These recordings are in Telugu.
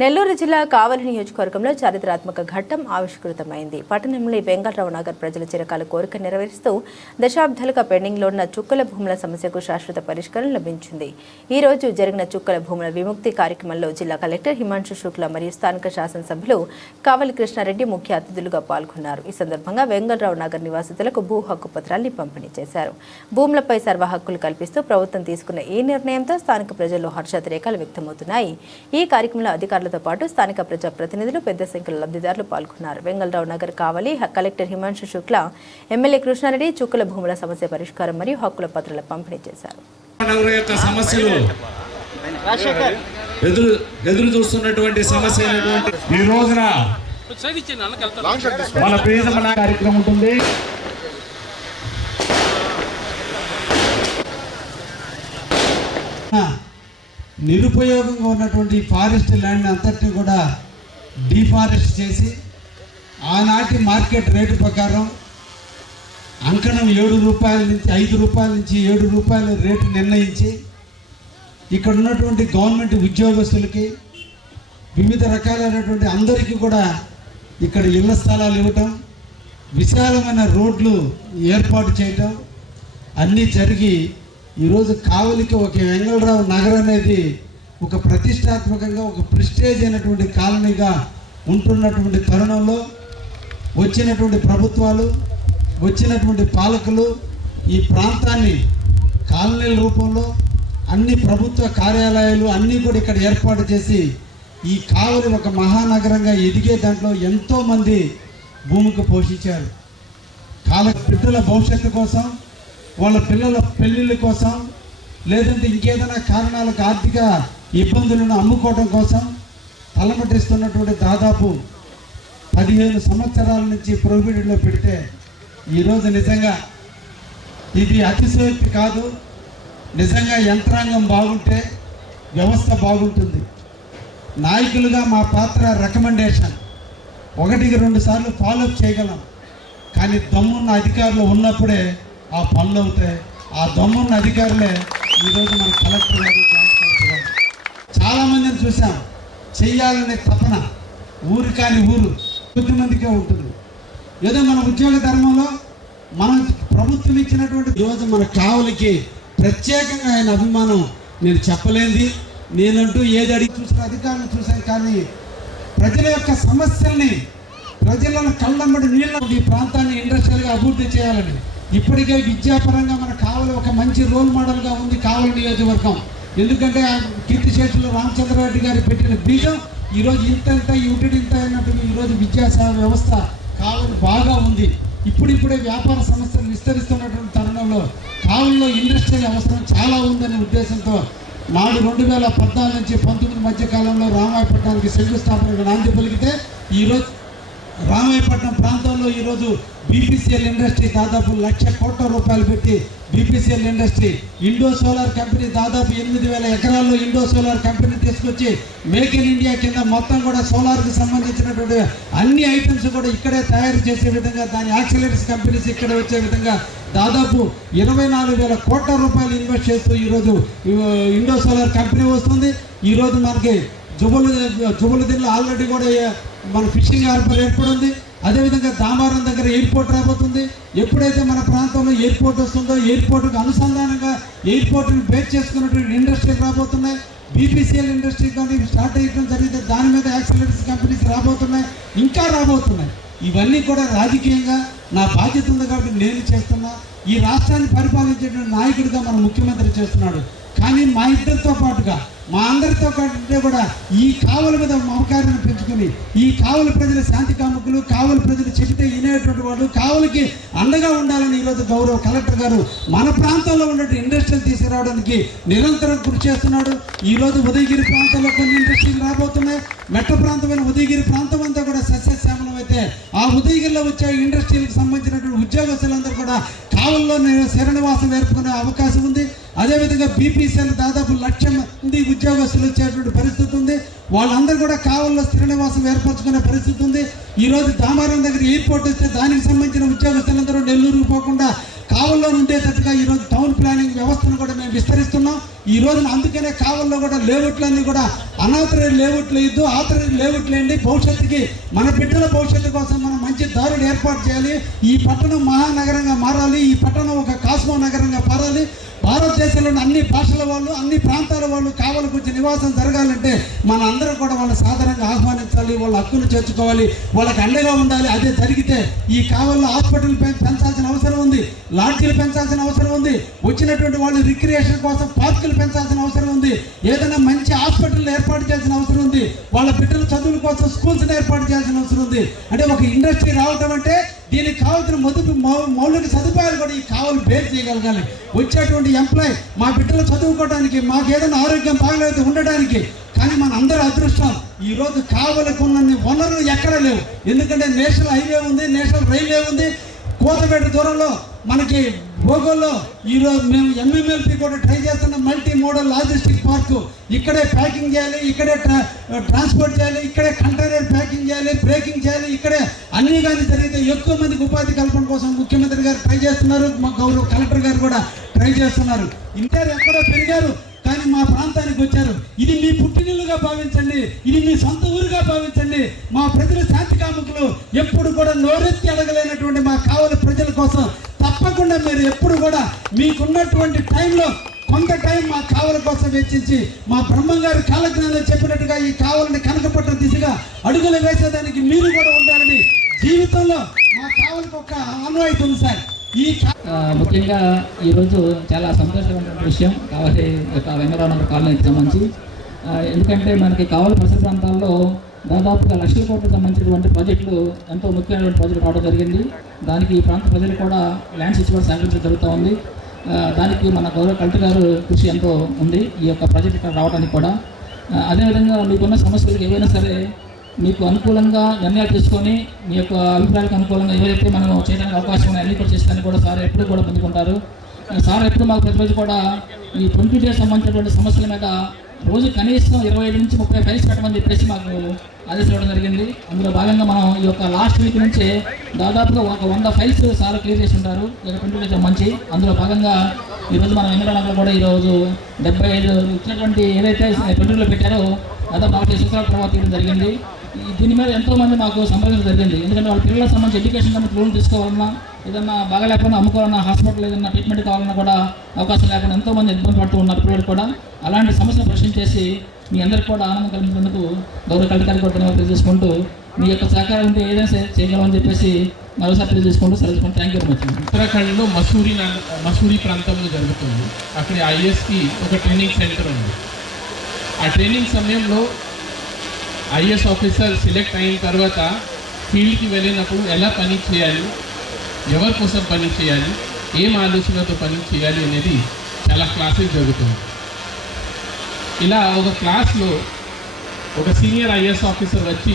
నెల్లూరు జిల్లా కావలి నియోజకవర్గంలో చారిత్రాత్మక ఘట్టం ఆవిష్కృతమైంది. పట్టణంలోని వెంకట్రావు నగర్ ప్రజల చిరకాల కోరిక నెరవేరుస్తూ దశాబ్దాలుగా పెండింగ్లో ఉన్న చుక్కల భూముల సమస్యకు శాశ్వత పరిష్కారం లభించింది. ఈ రోజు జరిగిన చుక్కల భూముల విముక్తి కార్యక్రమంలో జిల్లా కలెక్టర్ హిమాంశు శుక్లా మరియు స్థానిక శాసనసభ్యులు కావలి కృష్ణారెడ్డి ముఖ్య అతిథులుగా పాల్గొన్నారు. ఈ సందర్భంగా వెంకట్రావు నగర్ నివాసితులకు భూ హక్కు పత్రాన్ని పంపిణీ చేశారు. భూములపై సర్వ హక్కులు కల్పిస్తూ ప్రభుత్వం తీసుకున్న ఈ నిర్ణయంతో స్థానిక ప్రజల్లో హర్షాతిరేకాలు వ్యక్తమవుతున్నాయి. ఈ కార్యక్రమంలో అధికారులతో పాటు స్థానిక ప్రజా ప్రతినిధులు పెద్ద సంఖ్యలో లబ్ధిదారులు పాల్గొన్నారు. వెంగళరావు నగర్ కావలి కలెక్టర్ హిమాంశు శుక్లా, ఎమ్మెల్యే కృష్ణారెడ్డి చుక్కల భూముల సమస్య పరిష్కారం మరియు హక్కుల పత్రాల పంపిణీ చేశారు. ఎదురు చూస్తున్నటువంటి సమస్య ఈ రోజున మన ప్రియతమ కార్యక్రమం ఉంటుంది. నిరుపయోగంగా ఉన్నటువంటి ఫారెస్ట్ ల్యాండ్ అంతటిని కూడా డీఫారెస్ట్ చేసి ఆనాటి మార్కెట్ రేటు ప్రకారం అంకణం 7 రూపాయల నుంచి 5 రూపాయల నుంచి 7 రూపాయల రేటు నిర్ణయించి ఇక్కడ ఉన్నటువంటి గవర్నమెంట్ ఉద్యోగస్తులకి వివిధ రకాలైనటువంటి అందరికీ కూడా ఇక్కడ ఇళ్ల స్థలాలు ఇవ్వటం, విశాలమైన రోడ్లు ఏర్పాటు చేయటం అన్నీ జరిగి ఈరోజు కావలికి ఒక వెంగళరావు నగర్ అనేది ఒక ప్రతిష్టాత్మకంగా ఒక ప్రెస్టేజ్ అయినటువంటి కాలనీగా ఉంటున్నటువంటి తరుణంలో వచ్చినటువంటి ప్రభుత్వాలు, వచ్చినటువంటి పాలకులు ఈ ప్రాంతాన్ని కాలనీల రూపంలో అన్ని ప్రభుత్వ కార్యాలయాలు అన్నీ కూడా ఇక్కడ ఏర్పాటు చేసి ఈ కావలి ఒక మహానగరంగా ఎదిగే దాంట్లో ఎంతోమంది భూమికి పోషించారు. బిడ్డల భవిష్యత్తు కోసం, వాళ్ళ పిల్లల పెళ్ళిళ్ళ కోసం, లేదంటే ఇంకేదైనా కారణాలకు ఆర్థిక ఇబ్బందులను అమ్ముకోవడం కోసం తలమటిస్తున్నటువంటి దాదాపు 15 సంవత్సరాల నుంచి ప్రొహిబిటెడ్లో పెడితే ఈరోజు నిజంగా ఇది అతిశయోక్తి కాదు. నిజంగా యంత్రాంగం బాగుంటే వ్యవస్థ బాగుంటుంది. నాయకులుగా మా పాత్ర రికమెండేషన్ 1-2 సార్లు ఫాలోఅప్ చేయగలం. కానీ దమ్మున్న అధికారులు ఉన్నప్పుడే ఆ పనులు అవుతాయి. ఆ దమ్మున్న అధికారులే ఈరోజు మన కలెక్టర్ గారు, జాయింట్ కలెక్టర్ గారు చాలామందిని చూసాం. చెయ్యాలనే తపన ఊరు కాని ఊరు కొద్దిమందికే ఉంటుంది. ఏదో మన ఉద్యోగ ధర్మంలో మన ప్రభుత్వం ఇచ్చినటువంటి ఈరోజు మన కావలికి ప్రత్యేకంగా ఆయన అభిమానం నేను చెప్పలేంది. నేనంటూ ఏది అడిగి చూసిన అధికారులను చూశాను, కానీ ప్రజల యొక్క సమస్యల్ని, ప్రజలను కళ్ళమ్మడి నీళ్ళ ఈ ప్రాంతాన్ని ఇండస్ట్రియల్గా అభివృద్ధి చేయాలని ఇప్పటికే విద్యాపరంగా మన కావలి ఒక మంచి రోల్ మోడల్గా ఉంది కావలి నియోజకవర్గం. ఎందుకంటే కీర్తిశేషులు రామచంద్రారెడ్డి గారు పెట్టిన బీజం ఈరోజు ఇంత ఇంత అయినట్టు ఈరోజు విద్యాసేవ వ్యవస్థ కావలి బాగా ఉంది. ఇప్పుడిప్పుడే వ్యాపార సంస్థలు విస్తరిస్తున్నటువంటి తరుణంలో కావలిలో ఇండస్ట్రియల్ అవసరం చాలా ఉందనే ఉద్దేశంతో నాడు 2014 నుంచి 19 మధ్య కాలంలో రామాయపట్నానికి శంకుస్థాపనకు నాంది పలికితే ఈరోజు రామాయపట్నం ప్రాంతంలో ఈరోజు బీపీసీఎల్ ఇండస్ట్రీ దాదాపు 1,00,000 కోట్ల రూపాయలు పెట్టి BPCL industry, Indo solar company దాదాపు 8,000 ఎకరాల్లో ఇండో సోలార్ కంపెనీ తీసుకొచ్చి మేక్ ఇన్ ఇండియా కింద మొత్తం కూడా సోలార్కి సంబంధించినటువంటి అన్ని ఐటమ్స్ కూడా ఇక్కడే తయారు చేసే విధంగా, దాని యాక్సిలరీస్ కంపెనీస్ ఇక్కడ వచ్చే విధంగా దాదాపు 24,000 కోట్ల రూపాయలు ఇన్వెస్ట్ చేస్తూ ఈరోజు ఇండో సోలార్ కంపెనీ వస్తుంది. ఈరోజు మనకి జుబులుదిన్లో ఆల్రెడీ కూడా మన ఫిషింగ్ హార్బర్ ఏర్పడింది. అదేవిధంగా దామారం దగ్గర ఎయిర్పోర్ట్ రాబోతుంది. ఎప్పుడైతే మన ప్రాంతంలో ఎయిర్పోర్ట్ వస్తుందో ఎయిర్పోర్ట్కి అనుసంధానంగా ఎయిర్పోర్ట్ని బేస్ చేసుకున్నటువంటి ఇండస్ట్రీలు రాబోతున్నాయి. బీపీసీఎల్ ఇండస్ట్రీ కానీ స్టార్ట్ అయ్యడం జరిగితే దాని మీద యాక్సిలరీస్ కంపెనీస్ రాబోతున్నాయి, ఇంకా రాబోతున్నాయి. ఇవన్నీ కూడా రాజకీయంగా నా బాధ్యత ఉంది కాబట్టి నేను చేస్తున్నా. ఈ రాష్ట్రాన్ని పరిపాలించేటువంటి నాయకుడిగా మన ముఖ్యమంత్రి చేస్తున్నాడు. కానీ మా ఇద్దరితో పాటుగా మా అందరితో కంటే కూడా ఈ కావలి మీద మమకారాన్ని పెంచుకుని ఈ కావలి ప్రజల శాంతి కాముకులు, కావలి ప్రజలు చెబితే వినేటువంటి వాళ్ళు, కావలికి అండగా ఉండాలని ఈరోజు గౌరవ కలెక్టర్ గారు మన ప్రాంతంలో ఉన్న ఇండస్ట్రీలు తీసుకురావడానికి నిరంతరం కృషి చేస్తున్నాడు. ఈరోజు ఉదయగిరి ప్రాంతంలో కొన్ని ఇండస్ట్రీలు రాబోతున్నాయి. మెట్ట ప్రాంతమైన ఉదయగిరి ప్రాంతం అంతా కూడా సస్యశ్యామలం అయితే ఆ ఉదయగిరిలో వచ్చే ఇండస్ట్రీలకు సంబంధించినటువంటి ఉద్యోగస్తులందరూ కూడా కావలిలో శరణివాసం ఏర్పడుకునే అవకాశం ఉంది. అదేవిధంగా బీపీసీఎల్ దాదాపు 1,00,000 మంది ఉద్యోగస్తులు వచ్చేటువంటి పరిస్థితి ఉంది. వాళ్ళందరూ కూడా కావల్లో స్థిర నివాసం ఏర్పరచుకునే పరిస్థితి ఉంది. ఈరోజు దామారం దగ్గర ఎయిర్పోర్ట్ వస్తే దానికి సంబంధించిన ఉద్యోగస్తులందరూ నెల్లూరుకు పోకుండా కావల్లో ఉండేటట్టుగా ఈరోజు టౌన్ ప్లానింగ్ వ్యవస్థను కూడా మేము విస్తరిస్తున్నాం. ఈ రోజున అందుకనే కావల్లో కూడా లేఅవుట్లన్నీ కూడా అనాథరైజ్ లేఅవుట్లు వేయద్దు, ఆథరైజ్ లేఅవుట్లు వేయండి. భవిష్యత్తుకి మన బిడ్డల భవిష్యత్తు కోసం మనం మంచి దారులు ఏర్పాటు చేయాలి. ఈ పట్టణం మహానగరంగా మారాలి. ఈ పట్టణం ఒక కాస్మో నగరంగా మారాలి. భారతదేశంలోని అన్ని భాషల వాళ్ళు, అన్ని ప్రాంతాల వాళ్ళు కావలకు వచ్చి నివాసం జరగాలంటే మన అందరం కూడా వాళ్ళ సాధారణంగా ఆహ్వానించాలి, వాళ్ళ హక్కును చేర్చుకోవాలి, వాళ్ళకి అండగా ఉండాలి. అదే జరిగితే ఈ కావల్లో హాస్పిటల్ పెంచాల్సిన అవసరం ఉంది, లాడ్జీలు పెంచాల్సిన అవసరం ఉంది, వచ్చినటువంటి వాళ్ళు రిక్రియేషన్ కోసం పార్కులు పెంచాల్సిన అవసరం ఉంది, ఏదైనా మంచి హాస్పిటల్ ఏర్పాటు చేయాల్సిన అవసరం ఉంది, వాళ్ళ బిడ్డల చదువుల కోసం స్కూల్స్ని ఏర్పాటు చేయాల్సిన అవసరం ఉంది. అంటే ఒక ఇండస్ట్రీ రావటం అంటే దీనికి కావాల్సిన మౌలిక సదుపాయాలు కూడా ఈ కావాలి బేర్ చేయగలగాలి. వచ్చేటువంటి ఎంప్లాయ్ మా బిడ్డలు చదువుకోవడానికి, మాకు ఏదైనా ఆరోగ్యం బాగలేదు ఉండడానికి. కానీ మన అందరి అదృష్టం ఈరోజు కావలకు ఉన్న వనరులు ఎక్కడ లేవు. ఎందుకంటే నేషనల్ హైవే ఉంది, నేషనల్ రైల్వే ఉంది. కోతపేట దూరంలో మనకి భోగోల్లో ఈరోజు మేము ఎంఎంఎల్పి కూడా ట్రై చేస్తున్న మల్టీ మోడల్ లాజిస్టిక్ పార్కు. ఇక్కడే ప్యాకింగ్ చేయాలి, ఇక్కడే ట్రాన్స్పోర్ట్ చేయాలి, ఇక్కడే కంటైనర్ ప్యాకింగ్ చేయాలి, బ్రేకింగ్ చేయాలి. ఇక్కడే అన్నీ కానీ జరిగితే ఎక్కువ మందికి ఉపాధి కల్పన కోసం ముఖ్యమంత్రి గారు ట్రై చేస్తున్నారు, మా గౌరవ కలెక్టర్ గారు కూడా ట్రై చేస్తున్నారు. ఇంటర్ ఎక్కడో పెరిగారు కానీ మా ప్రాంతానికి వచ్చారు. ఇది మీ పుట్టినిల్లుగా భావించండి, ఇది మీ సొంత ఊరుగా భావించండి. మా ప్రజలు శాంతి కాముకులు, ఎప్పుడు కూడా నోరెత్తి అడగలేనటువంటి మా కావలి ప్రజల కోసం తప్పకుండా మీరు ఎప్పుడు కూడా మీకున్నటువంటి టైంలో కొంత టైం మా కావల కోసం వెచ్చించి మా బ్రహ్మంగారు కాలజ్ఞానంలో చెప్పినట్టుగా ఈ కావలిని కనకపట్టిన దిశగా అడుగులు వేసేదానికి మీరు కూడా ఉండాలని జీవితంలో మా కావలికి ఒక ఆన్వాయితీ ఉంది సార్. ముఖ్యంగా ఈరోజు చాలా సంతోషకరమైన విషయం కావాలి యొక్క వెంకటరావు నగర్ కాలనీకి సంబంధించి. ఎందుకంటే మనకి కావలి పరిసర ప్రాంతాల్లో దాదాపుగా లక్షల కోట్లకు సంబంధించినటువంటి ప్రాజెక్టులు, ఎంతో ముఖ్యమైనటువంటి ప్రాజెక్టులు రావడం జరిగింది. దానికి ఈ ప్రాంత ప్రజలు కూడా ల్యాండ్స్ ఇచ్చి కూడా సహకరించడం జరుగుతూ ఉంది. దానికి మన గౌరవ కలెక్టర్ గారు కృషి ఎంతో ఉంది ఈ యొక్క ప్రాజెక్ట్ ఇక్కడ రావడానికి కూడా. అదేవిధంగా మీకున్న సమస్యలకు ఏవైనా సరే మీకు అనుకూలంగా నిర్ణయాలు తీసుకొని మీ యొక్క అభిప్రాయాలకు అనుకూలంగా ఏవైతే మనం చేయడానికి అవకాశం ఉన్నాయి అన్నీ కూడా చేస్తానికి కూడా సార్ ఎప్పుడు కూడా ముందుకుంటారు. సార్ ఎప్పుడు మాకు ప్రతిరోజు కూడా ఈ 20 days సంబంధించినటువంటి సమస్యల మీద రోజు కనీసం 25 నుంచి 30 ఫైల్స్ పెట్టమని చెప్పేసి మాకు ఆదేశం ఇవ్వడం జరిగింది. అందులో భాగంగా మనం ఈ యొక్క లాస్ట్ వీక్ నుంచే దాదాపుగా ఒక 100 ఫైల్స్ సార్ క్లియర్ చేసి ఉంటారు ఈ 20 days మంచి. అందులో భాగంగా ఈరోజు మనం వెంకటనగర్లో కూడా ఈరోజు 75 ఇచ్చినటువంటి ఏదైతే 20లో పెట్టారో దాదాపు 40 సంవత్సరాల తర్వాత తీయడం జరిగింది. దీని మీద ఎంతోమంది మాకు సంప్రదించడం జరిగింది. ఎందుకంటే వాళ్ళ పిల్లలకు సంబంధించి ఎడ్యుకేషన్ సంబంధించి లోన్ తీసుకోవాలన్నా, ఏదన్నా బాగా లేకుండా అమ్ముకోవాలన్నా, హాస్పిటల్ ఏదన్నా ట్రీట్మెంట్ కావాలన్నా కూడా అవకాశం లేకుండా ఎంతోమంది ఇబ్బంది పడుతూ ఉన్నారు పిల్లలు కూడా. అలాంటి సమస్యను పరిశీలించేసి మీ అందరికీ కూడా ఆనందం కలిగినందుకు గౌరవ కలెక్టర్ కూడా ధన్యవాదాలు తెలియజేసుకుంటూ మీ యొక్క సహకారం ఉంటే ఏదైనా చేయగలమని చెప్పేసి మరోసారి తెలియజేసుకుంటూ సెలవుకుంటూ థ్యాంక్ యూ వెరీ మచ్. ఉత్తరాఖండ్లో మసూరి ప్రాంతంలో జరుగుతుంది. అక్కడ ఐఏఎస్కి ఒక ట్రైనింగ్ సెంటర్ ఉంది. ఆ ట్రైనింగ్ సమయంలో ఐఏఎస్ ఆఫీసర్ సెలెక్ట్ అయిన తర్వాత ఫీల్డ్కి వెళ్ళినప్పుడు ఎలా పని చేయాలి, ఎవరి కోసం పని చేయాలి, ఏం ఆలోచనతో పని చేయాలి అనేది చాలా క్లాసెస్ జరుగుతుంది. ఇలా ఒక క్లాస్లో ఒక సీనియర్ ఐఏఎస్ ఆఫీసర్ వచ్చి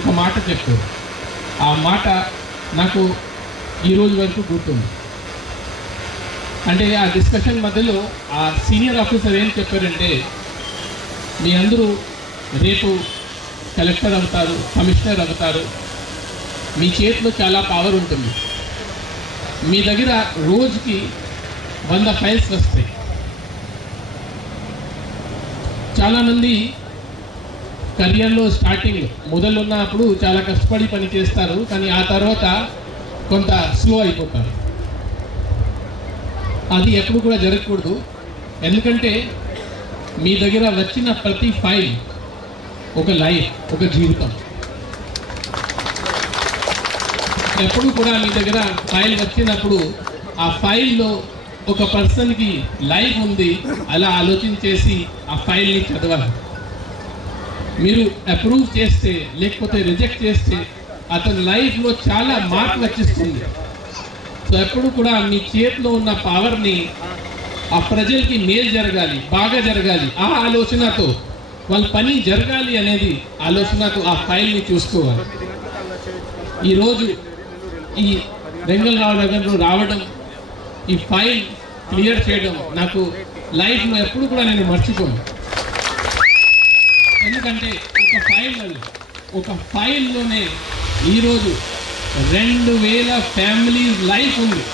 ఒక మాట చెప్పారు. ఆ మాట నాకు ఈరోజు వరకు గుర్తుంది. అంటే ఆ డిస్కషన్ మధ్యలో ఆ సీనియర్ ఆఫీసర్ ఏం చెప్పారంటే, మీ అందరూ రేపు కలెక్టర్ అవుతారు, కమిషనర్ అవుతారు, మీ చేతిలో చాలా పవర్ ఉంటుంది. మీ దగ్గర రోజుకి 100 ఫైల్స్ వస్తాయి. చాలామంది కెరియర్లో స్టార్టింగ్ మొదలున్నప్పుడు చాలా కష్టపడి పని చేస్తారు, కానీ ఆ తర్వాత కొంత స్లో అయిపోతారు. అది ఎప్పుడు కూడా జరగకూడదు. ఎందుకంటే మీ దగ్గర వచ్చిన ప్రతి ఫైల్ ఒక లైఫ్, ఒక జీవితం. ఎప్పుడు కూడా మీ దగ్గర ఫైల్ వచ్చినప్పుడు ఆ ఫైల్లో ఒక పర్సన్కి లైఫ్ ఉంది అలా ఆలోచించేసి ఆ ఫైల్ని చదవాలి. మీరు అప్రూవ్ చేస్తే లేకపోతే రిజెక్ట్ చేస్తే అతని లైఫ్లో చాలా మార్పు వచ్చిస్తుంది. సో ఎప్పుడు కూడా మీ చేతిలో ఉన్న పవర్ని ఆ ప్రజలకి మేలు జరగాలి, బాగా జరగాలి, ఆ ఆలోచనతో వాళ్ళ పని జరగాలి అనేది ఆలోచనతో ఆ ఫైల్ని చూసుకోవాలి. ఈరోజు ఈ వెంగళరావు నగర్లో రావడం, ఈ ఫైల్ క్లియర్ చేయడం నాకు లైఫ్లో ఎప్పుడు కూడా నేను మర్చిపోను. ఎందుకంటే ఎందుకంటే ఒక ఫైల్లోనే ఈరోజు 2000 ఫ్యామిలీస్ లైఫ్ ఉంది.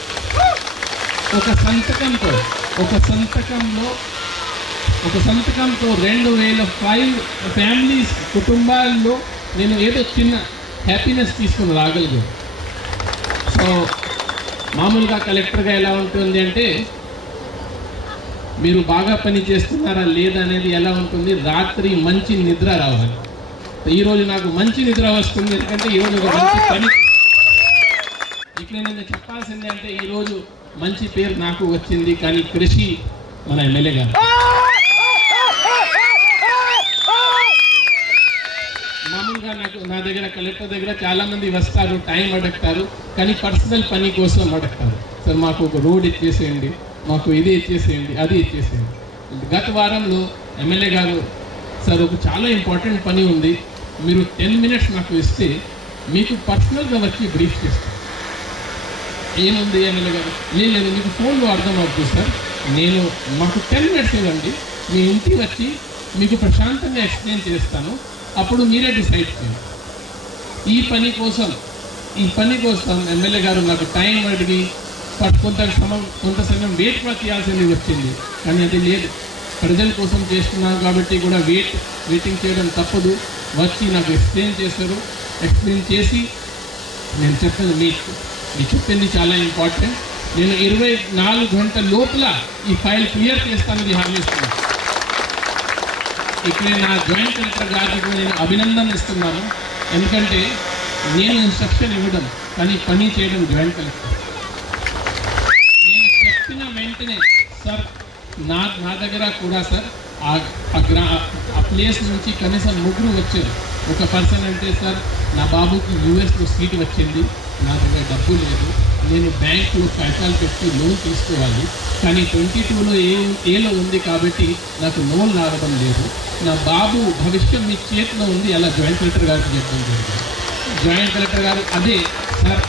ఒక సంతకంతో 2000 ఫ్యామిలీస్ కుటుంబాల్లో నేను ఏదో చిన్న హ్యాపీనెస్ తీసుకుని రాగలిగాను. సో మామూలుగా కలెక్టర్గా ఎలా ఉంటుంది అంటే మీరు బాగా పని చేస్తున్నారా లేదా అనేది ఎలా ఉంటుంది, రాత్రి మంచి నిద్ర రావాలి. ఈరోజు నాకు మంచి నిద్ర వస్తుంది, ఎందుకంటే ఈరోజు ఒక మంచి పని. ఇక్కడ నేను చెప్పాల్సింది అంటే ఈరోజు మంచి పేరు నాకు వచ్చింది, కానీ కృషి మన ఎమ్మెల్యే గారు. మామూలుగా నా దగ్గర కలెక్టర్ దగ్గర చాలామంది వస్తారు, టైం అడుగుతారు, కానీ పర్సనల్ పని కోసం అడుగుతారు. సార్ మాకు ఒక రోడ్ ఇచ్చేసేయండి, మాకు ఇది ఇచ్చేసేయండి, అది ఇచ్చేసేయండి. గత వారంలో ఎమ్మెల్యే గారు సార్ ఒక చాలా ఇంపార్టెంట్ పని ఉంది, మీరు 10 minutes నాకు ఇస్తే మీకు పర్సనల్గా వచ్చి బ్రీఫ్ చేస్తాను. ఏముంది ఎమ్మెల్యే గారు? లేదు మీకు ఫోన్లో అర్థం అవుతుంది సార్, మాకు 10 minutes ఇవ్వండి, మీ ఇంటికి వచ్చి మీకు ప్రశాంతంగా ఎక్స్ప్లెయిన్ చేస్తాను, అప్పుడు మీరే డిసైడ్ చేయండి. ఈ పని కోసం ఎమ్మెల్యే గారు నాకు టైం అడిగి కొంత సమయం వెయిట్ కూడా చేయాల్సింది వచ్చింది, కానీ అది లేదు. ప్రజల కోసం చేస్తున్నాను కాబట్టి కూడా వెయిటింగ్ చేయడం తప్పదు. వచ్చి నాకు ఎక్స్ప్లెయిన్ చేస్తారు, ఎక్స్ప్లెయిన్ చేసి నేను చెప్పాను మీకు చెప్పింది చాలా ఇంపార్టెంట్, నేను 24 గంటల లోపల ఈ ఫైల్ క్లియర్ చేస్తానని హామీ ఇస్తున్నాను. ఇక్కడ నా జాయింట్ కలెక్టర్ గారికి నేను అభినందన ఇస్తున్నాను, ఎందుకంటే నేను ఇన్స్ట్రక్షన్ ఇవ్వడం కానీ పని చేయడం జాయింట్ కలెక్టర్. నేను చెప్పిన వెంటనే సార్ నా దగ్గర కూడా సార్ ఆ ప్లేస్ నుంచి కనీసం 3 వచ్చారు. ఒక పర్సన్ అంటే సార్ నా బాబుకి యూఎస్లో సీట్ వచ్చింది, నా దగ్గర డబ్బు లేదు, నేను బ్యాంకులో ఖాతాలు పెట్టి లోన్ తీసుకోవాలి, కానీ 22లో ఏలో ఉంది కాబట్టి నాకు లోన్ రావడం లేదు, నా బాబు భవిష్యం మీ చేతిలో ఉంది, అలా జాయింట్ కలెక్టర్ గారికి చెప్పడం జరిగింది. జాయింట్ కలెక్టర్ గారు అదే సార్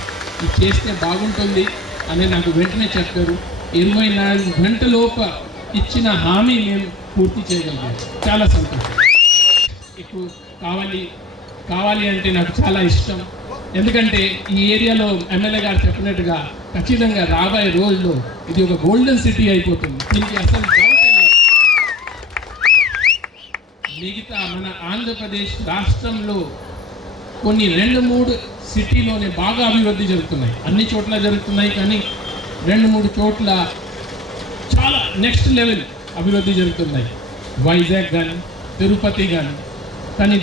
ఇది చేస్తే బాగుంటుంది అని నాకు వెంటనే చెప్పారు. 24 గంటలోపు ఇచ్చిన హామీ మేము పూర్తి చేయగలిగాం, చాలా సంతోషం. ఇప్పుడు కావాలి అంటే నాకు చాలా ఇష్టం, ఎందుకంటే ఈ ఏరియాలో ఎమ్మెల్యే గారు చెప్పినట్టుగా ఖచ్చితంగా రాబోయే రోజుల్లో ఇది ఒక గోల్డెన్ సిటీ అయిపోతుంది, దీనికి అసలు డౌటే లేదు. మిగతా మన ఆంధ్రప్రదేశ్ రాష్ట్రంలో కొన్ని 2-3 సిటీలోనే బాగా అభివృద్ధి జరుగుతున్నాయి, అన్ని చోట్ల జరుగుతున్నాయి, కానీ 2-3 చోట్ల చాలా నెక్స్ట్ లెవెల్ అభివృద్ధి జరుగుతున్నాయి, వైజాగ్ కానీ తిరుపతి కానీ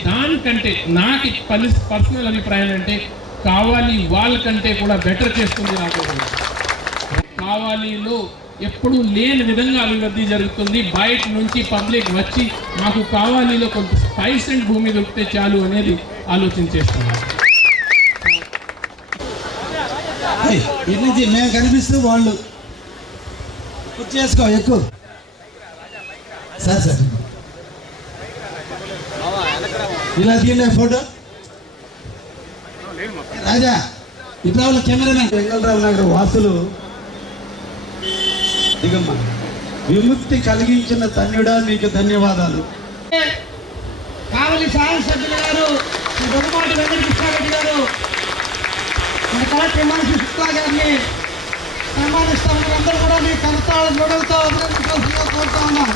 దానికంటే నాకు పర్సనల్ అభిప్రాయం అంటే కావాలి వాళ్ళకంటే కూడా బెటర్ చేస్తుంది. కావాలిలో ఎప్పుడు లేని విధంగా అభివృద్ధి జరుగుతుంది. బయట నుంచి పబ్లిక్ వచ్చి మాకు కావాలిలో కొంత 5 సెంట్ భూమి దొరికితే చాలు అనేది ఆలోచించేస్తున్నాం. మేము కనిపిస్తూ వాళ్ళు గుర్తు చేసుకో ఎక్కువ సార్ ఇలా తీయండి ఫోటో. రాజా ఇప్పుడు వాళ్ళ కెమెరామెన్ వెంగళరావు నగర్ వాసులు దిగమ్మ విముక్తి కలిగించిన ధన్యుడా మీకు ధన్యవాదాలు. కావలి శాసనసభ్యులు గారు శ్రీ బొమ్మమాటి వెంకటకృష్ణారెడ్డి గారు మన కలెక్టర్ మనసు శుక్లా గారిని సన్మానిస్తా ఉన్నారు. అందరూ కూడా మీ కర్తాలు గొడవతో అభినందించాల్సిందిగా కోరుతా ఉన్నాం.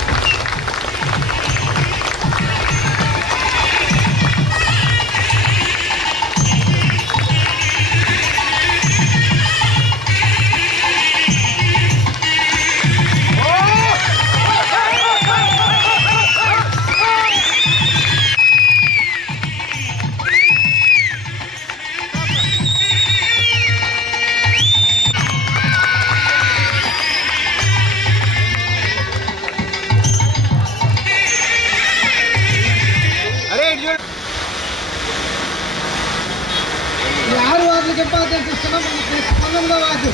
స్పందనవాదు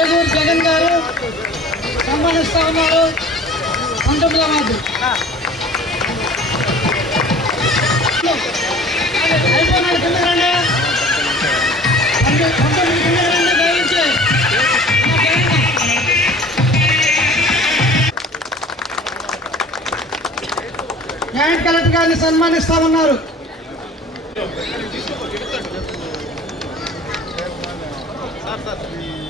ఏలూరు జగన్ గారు సన్మానిస్తా ఉన్నారు. 19వ వార్డు అయిపోయినాడు కింద రండి. గారిని సన్మానిస్తామన్నారు. సార్